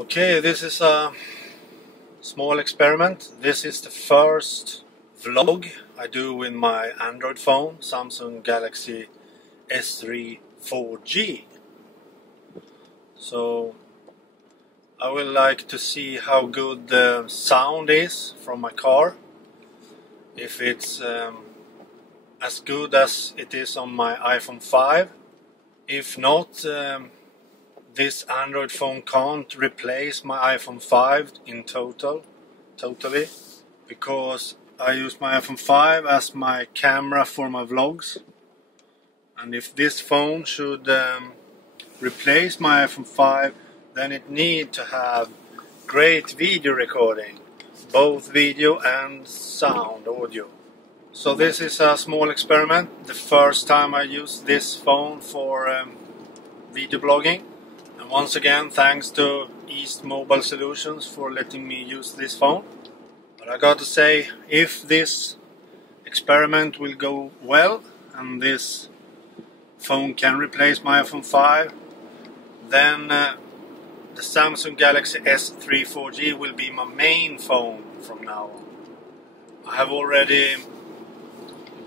Okay, this is a small experiment. This is the first vlog I do with my Android phone, Samsung Galaxy S3 4G. So I would like to see how good the sound is from my car. If it's as good as it is on my iPhone 5. If not, this Android phone can't replace my iPhone 5 in totally, because I use my iPhone 5 as my camera for my vlogs. And if this phone should replace my iPhone 5, then it needs to have great video recording, both video and sound audio. So this is a small experiment, the first time I use this phone for video blogging. And once again, thanks to East Mobile Solutions for letting me use this phone. But I got to say, if this experiment will go well and this phone can replace my iPhone 5, then the Samsung Galaxy S3 4G will be my main phone from now on. I have already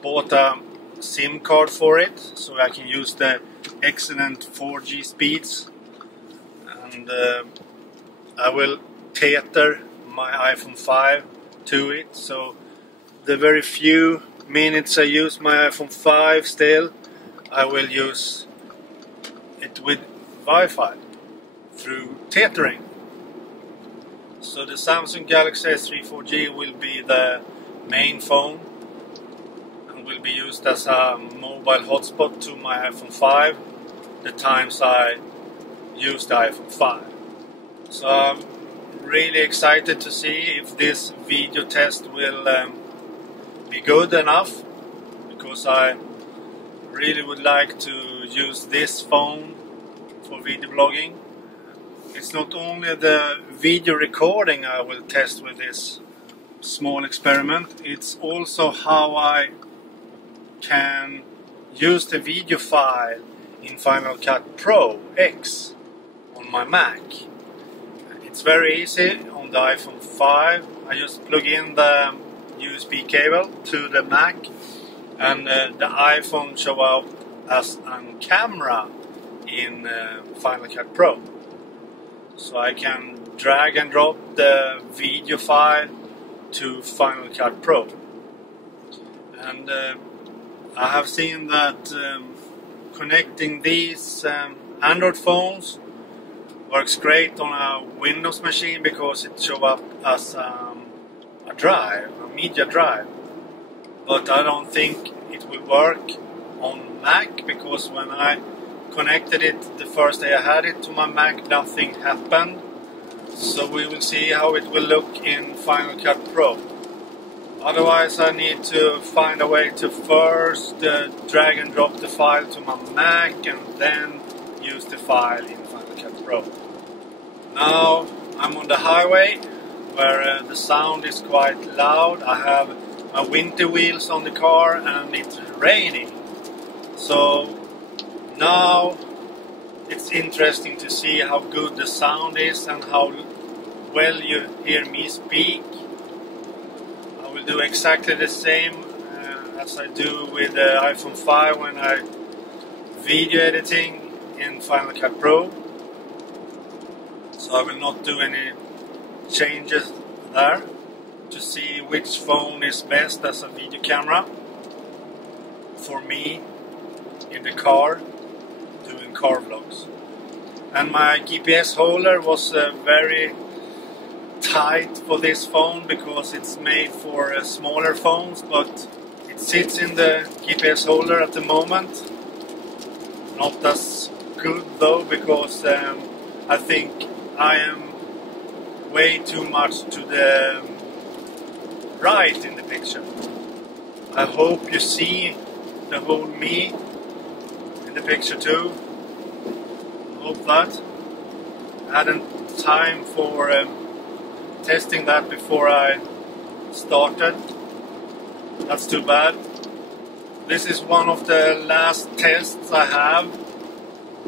bought a SIM card for it, so I can use the excellent 4G speeds, and I will tether my iPhone 5 to it, so the very few minutes I use my iPhone 5 still, I will use it with Wi-Fi through tethering. So the Samsung Galaxy S3 4G will be the main phone and will be used as a mobile hotspot to my iPhone 5 the times I use the iPhone 5. So I'm really excited to see if this video test will be good enough, because I really would like to use this phone for video blogging. It's not only the video recording I will test with this small experiment, it's also how I can use the video file in Final Cut Pro X on my Mac. It's very easy on the iPhone 5. I just plug in the USB cable to the Mac, and the iPhone shows up as a camera in Final Cut Pro. So I can drag and drop the video file to Final Cut Pro. And I have seen that connecting these Android phones works great on a Windows machine, because it shows up as a drive, a media drive. But I don't think it will work on Mac, because when I connected it the first day I had it to my Mac, nothing happened. So we will see how it will look in Final Cut Pro. Otherwise I need to find a way to first drag and drop the file to my Mac and then use the file in Final Cut Pro. Now I'm on the highway where the sound is quite loud. I have my winter wheels on the car and it's raining. So now it's interesting to see how good the sound is and how well you hear me speak. I will do exactly the same as I do with the iPhone 5 when I video editing in Final Cut Pro. So I will not do any changes there to see which phone is best as a video camera for me in the car doing CARVLOGs. And my GPS holder was very tight for this phone, because it's made for smaller phones, but it sits in the GPS holder at the moment. Not as good though, because I think I am way too much to the right in the picture. I hope you see the whole me in the picture too. Hope that. I hadn't time for testing that before I started. That's too bad. This is one of the last tests I have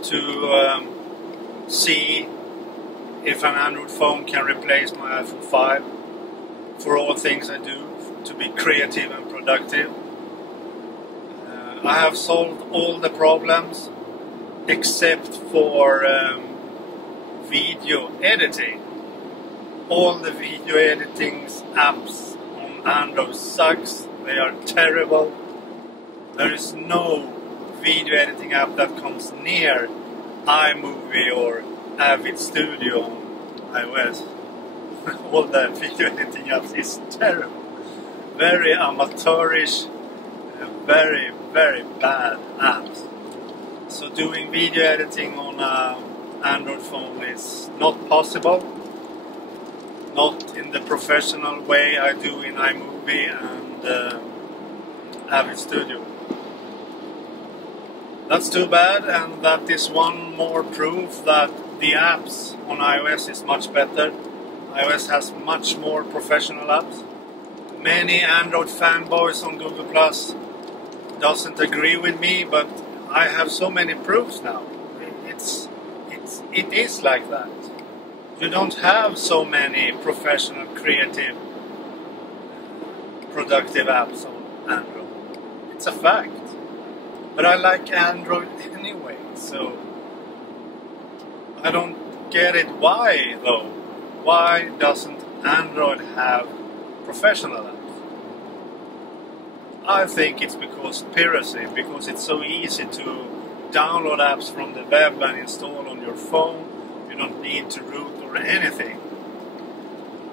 to see if an Android phone can replace my iPhone 5 for all things I do to be creative and productive. I have solved all the problems except for video editing. All the video editing apps on Android sucks. They are terrible. There is no video editing app that comes near iMovie or Avid Studio on iOS. All the video editing apps is terrible. Very amateurish, very, very bad apps. So doing video editing on an Android phone is not possible. Not in the professional way I do in iMovie and Avid Studio. That's too bad, and that is one more proof that the apps on iOS is much better. iOS has much more professional apps. Many Android fanboys on Google Plus doesn't agree with me, but I have so many proofs now. It is like that. You don't have so many professional, creative, productive apps on Android. It's a fact. But I like Android anyway, so I don't get it. Why though? Why doesn't Android have professional apps? I think it's because piracy, because it's so easy to download apps from the web and install on your phone. You don't need to root or anything.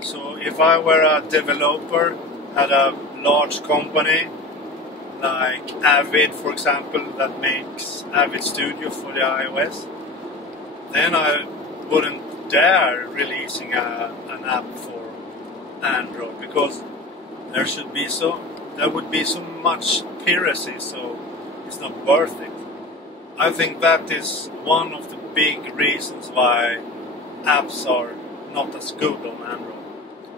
So if I were a developer at a large company like Avid, for example, that makes Avid Studio for the iOS, then I wouldn't dare releasing an app for Android, because there would be so much piracy, so it's not worth it. I think that is one of the big reasons why apps are not as good on Android.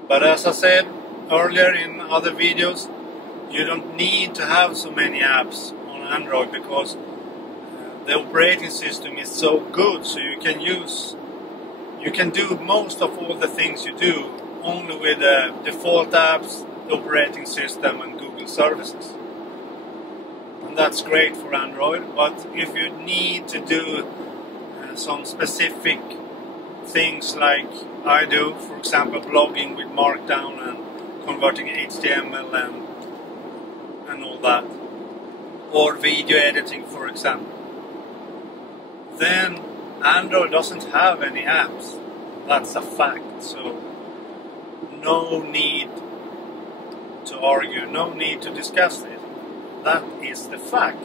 But as I said earlier in other videos, you don't need to have so many apps on Android, because the operating system is so good, so you can do most of all the things you do only with the default apps, the operating system and Google services. And that's great for Android, but if you need to do some specific things like I do, for example blogging with Markdown and converting HTML and all that, or video editing for example, then Android doesn't have any apps. That's a fact. So no need to argue, no need to discuss it. That is the fact.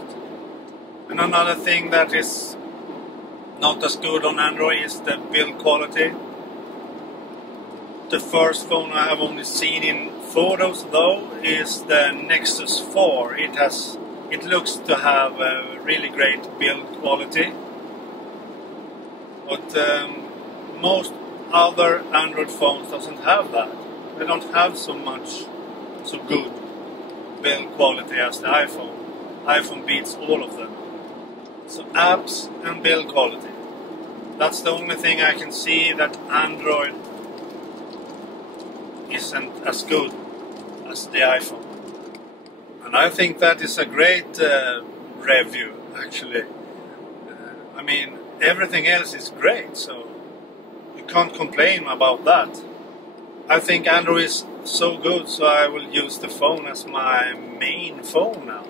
And another thing that is not as good on Android is the build quality. The first phone I have only seen in photos though is the Nexus 4. It looks to have a really great build quality, but most other Android phones doesn't have that. They don't have so good build quality as the iPhone. iPhone beats all of them. So apps and build quality. That's the only thing I can see that Android isn't as good as the iPhone. And I think that is a great review, actually. I mean, everything else is great, so you can't complain about that. I think Android is so good, so I will use the phone as my main phone now.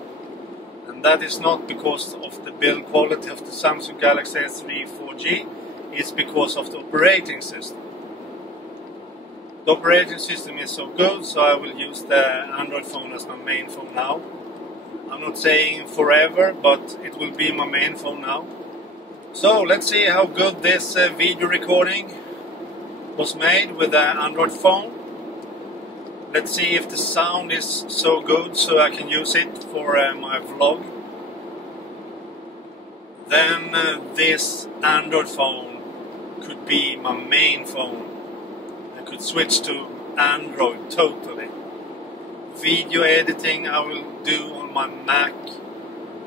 And that is not because of the build quality of the Samsung Galaxy S3 4G, it's because of the operating system. The operating system is so good, so I will use the Android phone as my main phone now. I'm not saying forever, but it will be my main phone now. So let's see how good this video recording was made with the Android phone. Let's see if the sound is so good so I can use it for my vlog. Then this Android phone could be my main phone. I could switch to Android totally. Video editing I will do on my Mac.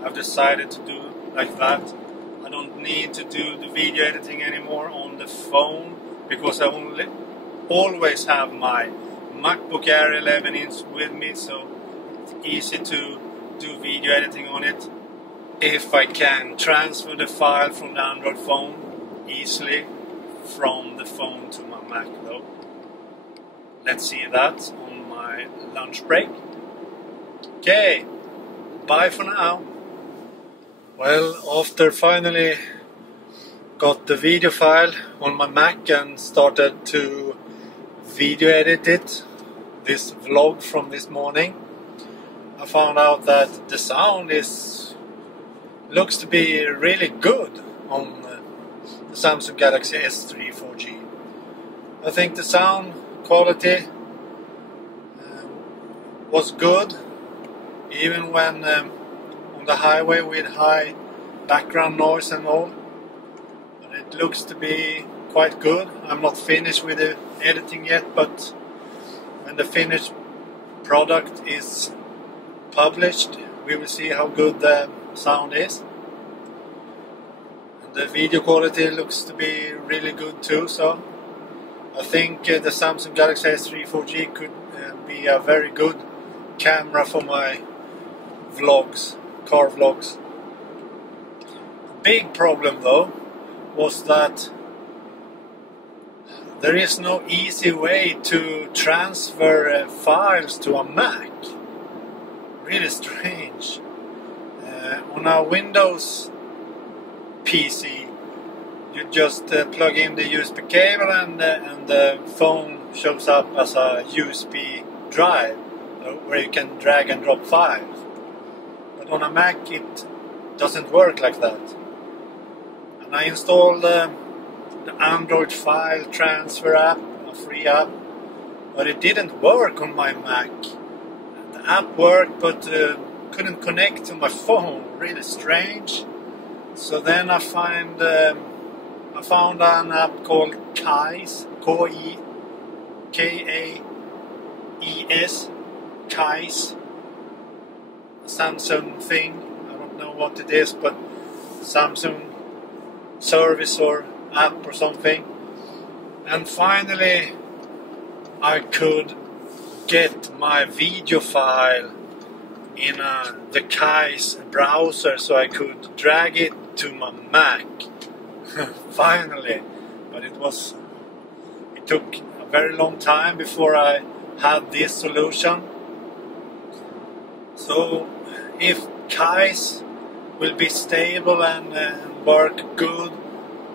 I've decided to do like that. I don't need to do the video editing anymore on the phone because I always have my MacBook Air 11-inch with me, so it's easy to do video editing on it. If I can transfer the file from the Android phone easily from the phone to my Mac though. Let's see that on my lunch break. Okay, bye for now. Well, after finally got the video file on my Mac and started to video edit it, this vlog from this morning, I found out that the sound looks to be really good on the Samsung Galaxy S3 4G. I think the sound quality was good, even when on the highway with high background noise and all. But it looks to be quite good. I'm not finished with the editing yet, but when the finished product is published, we will see how good the sound is. And the video quality looks to be really good too, so I think the Samsung Galaxy S3 4G could be a very good camera for my vlogs, car vlogs. The big problem though was that there is no easy way to transfer files to a Mac. Really strange. On a Windows PC, you just plug in the USB cable and the phone shows up as a USB drive where you can drag and drop files. But on a Mac it doesn't work like that. And I installed the Android file transfer app, a free app, but it didn't work on my Mac. The app worked but couldn't connect to my phone. Really strange. So then I found an app called Kaes, K-A-E-S, Kaes, Samsung thing. I don't know what it is, but Samsung service or app or something. And finally I could get my video file in the Kaes browser, so I could drag it to my Mac. Finally. But it took a very long time before I had this solution. So if Kaes will be stable and work good,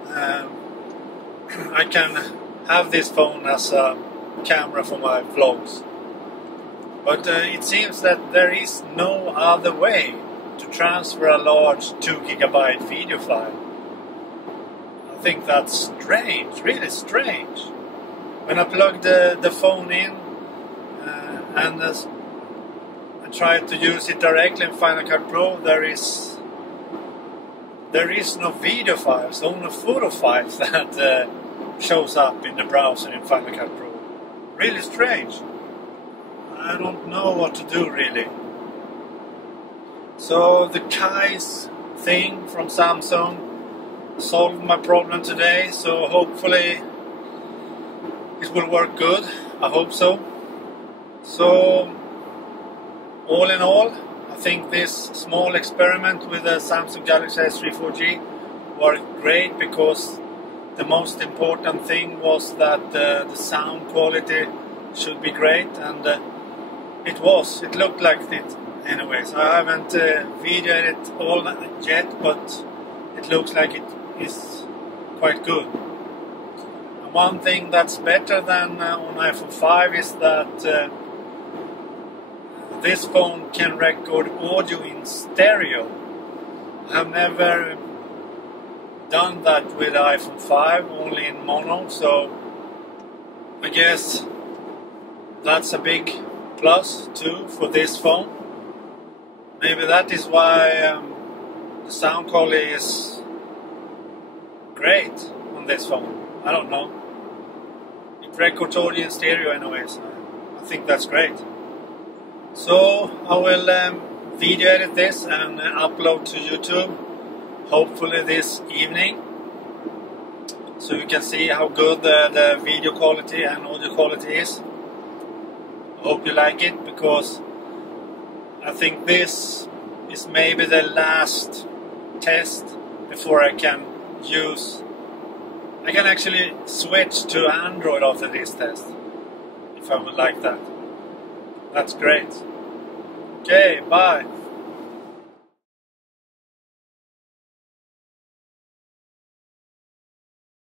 I can have this phone as a camera for my vlogs. But it seems that there is no other way to transfer a large 2 GB video file. I think that's strange, really strange. When I plugged the phone in and I tried to use it directly in Final Cut Pro, there is no video files, only photo files that shows up in the browser in Final Cut Pro. Really strange. I don't know what to do really. So the Kaes thing from Samsung solved my problem today, so hopefully it will work good. I hope so. So all in all, I think this small experiment with the Samsung Galaxy S3 4G worked great, because the most important thing was that the sound quality should be great, and it looked like it anyways. I haven't videoed it all yet, but it looks like it is quite good. And one thing that's better than on iPhone 5 is that this phone can record audio in stereo. I've never done that with iPhone 5, only in mono, so I guess that's a big plus too for this phone. Maybe that is why the sound quality is great on this phone. I don't know. It records audio in stereo anyways. I think that's great. So I will video edit this and upload to YouTube, hopefully this evening. so you can see how good the video quality and audio quality is. I hope you like it, because I think this is maybe the last test before I can actually switch to Android after this test, if I would like that. That's great. Okay, bye.